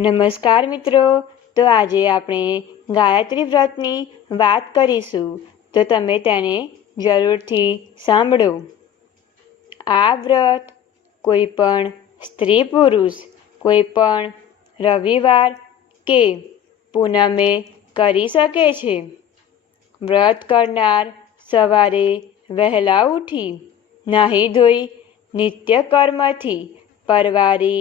નમસ્કાર મિત્રો, તો આજે આપણે ગાયત્રી વ્રતની વાત કરીશું, તો તમે તેને જરૂરથી સાંભળો. આ વ્રત કોઈ પણ સ્ત્રી પુરુષ કોઈ પણ રવિવાર કે પૂનમે કરી શકે છે. વ્રત કરનાર સવારે વહેલા ઉઠી નાહી ધોઈ નિત્યકર્મથી પરવારી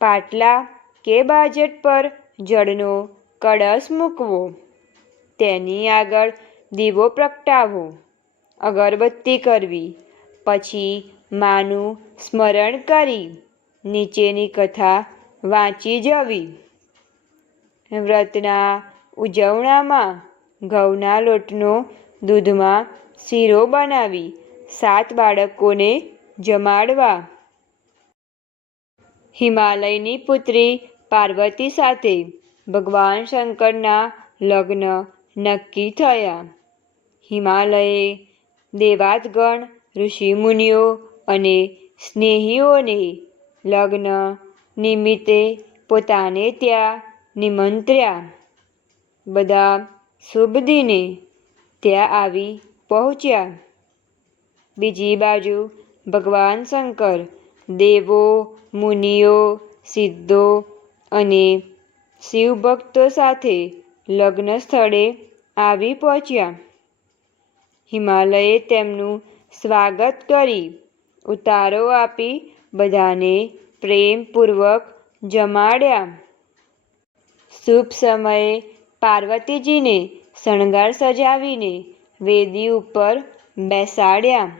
પાટલા કે બાજટ પર જળનો કળશ મૂકવો, તેની આગળ દીવો પ્રગટાવવો, અગરબત્તી કરવી, પછી માનું સ્મરણ કરી નીચેની કથા વાંચી જવી. વ્રતના ઉજવણામાં ઘઉંના લોટનો દૂધમાં શીરો બનાવી 7 બાળકોને જમાડવા. હિમાલયની પુત્રી પાર્વતી સાથે ભગવાન શંકરના લગ્ન નક્કી થયા. હિમાલયે દેવાદગણ, ઋષિમુનિઓ અને સ્નેહીઓને લગ્ન નિમિત્તે પોતાને ત્યાં નિમંત્ર્યા. બધા શુભ દિને ત્યાં આવી પહોંચ્યા. બીજી બાજુ ભગવાન શંકર દેવો, મુનિઓ, સિદ્ધો અને શિવભક્તો સાથે લગ્ન સ્થળે આવી પહોંચ્યા. હિમાલયે તેમનું સ્વાગત કરી ઉતારો આપી બધાને પ્રેમપૂર્વક જમાડ્યા. શુભ સમયે પાર્વતીજીને શણગાર સજાવીને વેદી ઉપર બેસાડ્યા.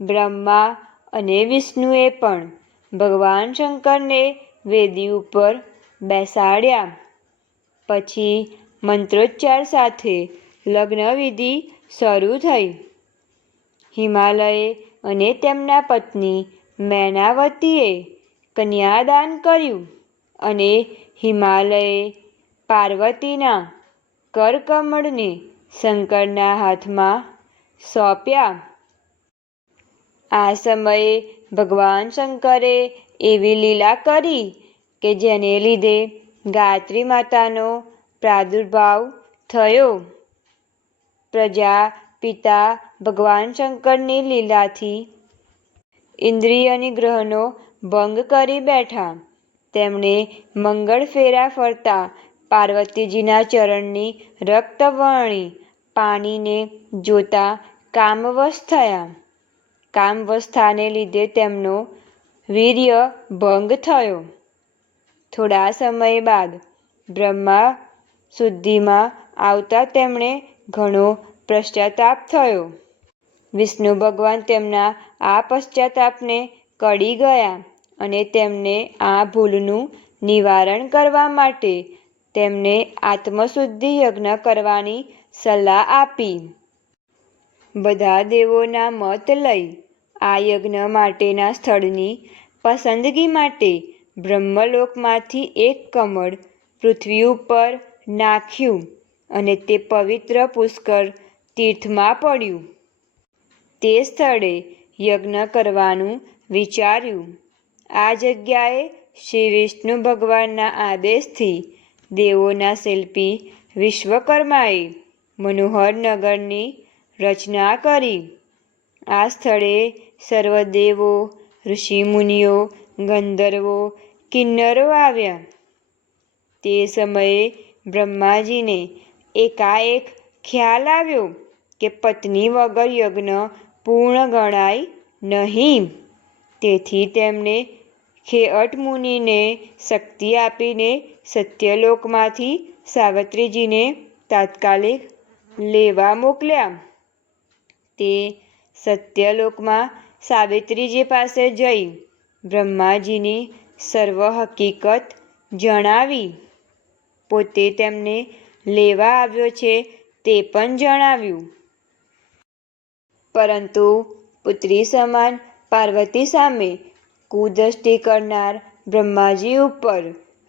બ્રહ્મા અને વિષ્ણુએ પણ ભગવાન શંકરને વેદી ઉપર બેસાડ્યા. પછી મંત્રોચ્ચાર સાથે લગ્નવિધિ શરૂ થઈ. હિમાલય અને તેમના પત્ની મૈનાવતીએ કન્યાદાન કર્યું અને હિમાલયે પાર્વતીના કરકમળને શંકરના હાથમાં સોંપ્યા. આ સમયે ભગવાન શંકરે એવી લીલા કરી કે જેને લીધે ગાયત્રી માતાનો પ્રાદુર્ભાવ થયો. પ્રજાપિતા ભગવાન શંકરની લીલાથી ઇન્દ્રિય નિગ્રહનો ભંગ કરી બેઠા. તેમણે મંગળ ફેરા ફરતા પાર્વતીજીના ચરણની રક્તવર્ણી પાણીને જોતા કામવશ થયા. કામવસ્થાને લીધે તેમનો વીર્ય ભંગ થયો. થોડા સમય બાદ બ્રહ્મા શુદ્ધિમાં આવતા તેમણે ઘણો પશ્ચાતાપ થયો. વિષ્ણુ ભગવાન તેમના આ પશ્ચાતાપને કળી ગયા અને તેમને આ ભૂલનું નિવારણ કરવા માટે તેમને આત્મશુદ્ધિ યજ્ઞ કરવાની સલાહ આપી. બધા દેવોના મત લઈ આ યજ્ઞ માટેના સ્થળની પસંદગી માટે બ્રહ્મલોકમાંથી એક કમળ પૃથ્વી ઉપર નાખ્યું અને તે પવિત્ર પુષ્કર તીર્થમાં પડ્યું. તે સ્થળે યજ્ઞ કરવાનું વિચાર્યું. આ જગ્યાએ શ્રી વિષ્ણુ ભગવાનના આદેશથી દેવોના શિલ્પી વિશ્વકર્માએ મનોહર નગરની રચના કરી. આ સ્થળે સર્વ દેવો, ઋષિમુનિઓ, ગંધર્વો, કિન્નરો આવ્યા. તે સમયે બ્રહ્માજીને એકાએક ખ્યાલ આવ્યો કે પત્ની વગર યજ્ઞ પૂર્ણ ગણાય નહીં. તેથી તેમણે ખેઅટ મુનિને શક્તિ આપીને સત્યલોકમાંથી સાવિત્રીજીને તાત્કાલિક લેવા મોકલ્યા. તે સત્યલોકમાં સાવિત્રીજી પાસે જઈ બ્રહ્માજીની સર્વ હકીકત જણાવી. પોતે તેમને લેવા આવ્યો છે તે પણ જણાવ્યું. પરંતુ પુત્રી સમાન પાર્વતી સામે કુદ્રષ્ટિ કરનાર બ્રહ્માજી ઉપર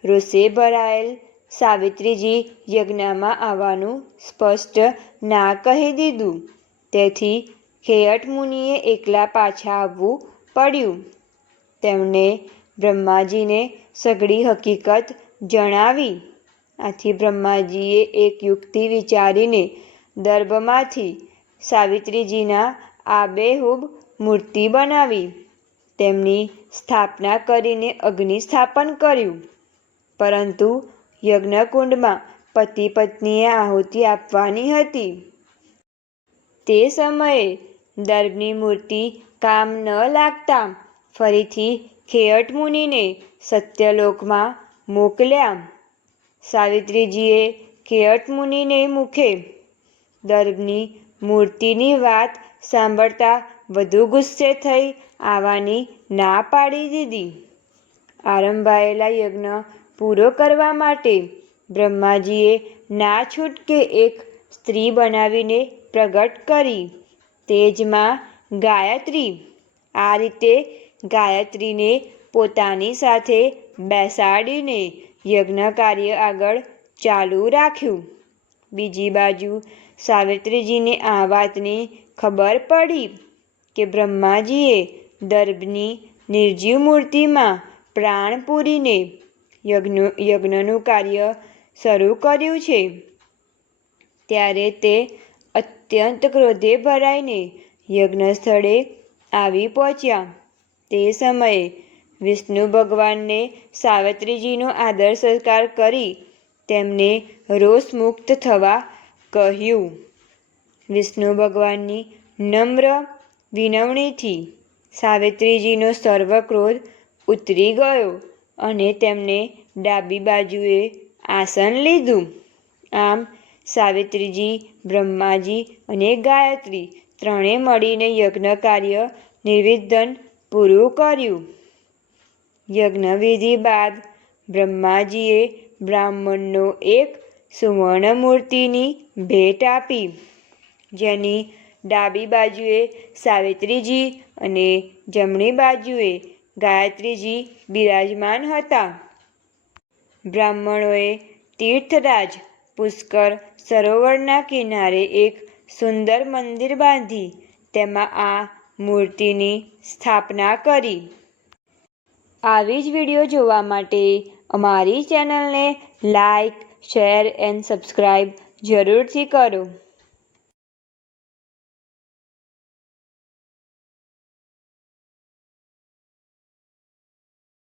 રોષે ભરાયેલ સાવિત્રીજી યજ્ઞમાં આવવાનું સ્પષ્ટ ના કહી દીધું. તેથી ખેઅટ મુનિએ એકલા પાછા આવવું પડ્યું. તેમણે બ્રહ્માજીને સઘળી હકીકત જણાવી. આથી બ્રહ્માજીએ એક યુક્તિ વિચારીને દર્ભમાંથી સાવિત્રીજીના આબેહૂબ મૂર્તિ બનાવી. તેમની સ્થાપના કરીને અગ્નિ સ્થાપન કર્યું. પરંતુ યજ્ઞકુંડમાં પતિ પત્નીએ આહુતિ આપવાની હતી. તે સમયે દર્ભની મૂર્તિ કામ ન લાગતા ફરીથી ખેયટ મુનિને સત્યલોકમાં મોકલ્યા. સાવિત્રીજીએ ખેયટ મુનિને મુખે દર્ભની મૂર્તિની વાત સાંભળતા વધુ ગુસ્સે થઈ આવવાની ના પાડી દીધી. આરંભાયેલા યજ્ઞ પૂરો કરવા માટે બ્રહ્માજીએ ના છૂટકે એક સ્ત્રી બનાવીને પ્રગટ કરી, તે જ માં ગાયત્રી. આ રીતે ગાયત્રીને પોતાની સાથે બેસાડીને યજ્ઞ કાર્ય આગળ ચાલુ રાખ્યું. બીજી બાજુ સાવિત્રીજીને આ વાતની ખબર પડી કે બ્રહ્માજીએ દર્ભની નિર્જીવ મૂર્તિમાં પ્રાણ પૂરીને યજ્ઞનું કાર્ય શરૂ કર્યું છે. ત્યારે તે અત્યંત ક્રોધે ભરાઈને યજ્ઞસ્થળે આવી પહોંચ્યા. તે સમયે વિષ્ણુ ભગવાનને સાવિત્રીજીનો આદર સત્કાર કરી તેમને રોષમુક્ત થવા કહ્યું. વિષ્ણુ ભગવાનની નમ્ર વિનવણીથી સાવિત્રીજીનો સર્વ ક્રોધ ઉતરી ગયો અને તેમને ડાબી બાજુએ આસન લીધું. આમ સાવિત્રીજી, બ્રહ્માજી અને ગાયત્રી ત્રણે મળીને યજ્ઞ કાર્ય નિર્વિઘ્ન પૂરું કર્યું. યજ્ઞવિધિ બાદ બ્રહ્માજીએ બ્રાહ્મણનો એક સુવર્ણ મૂર્તિની ભેટ આપી, જેની ડાબી બાજુએ સાવિત્રીજી અને જમણી બાજુએ ગાયત્રીજી બિરાજમાન હતા. બ્રાહ્મણોએ તીર્થરાજ પુષ્કર સરોવરના કિનારે એક સુંદર મંદિર બાંધી તેમાં આ મૂર્તિની સ્થાપના કરી. આવી જ વિડીયો જોવા માટે અમારી ચેનલને લાઇક, શેર એન્ડ સબસ્ક્રાઈબ જરૂરથી કરો.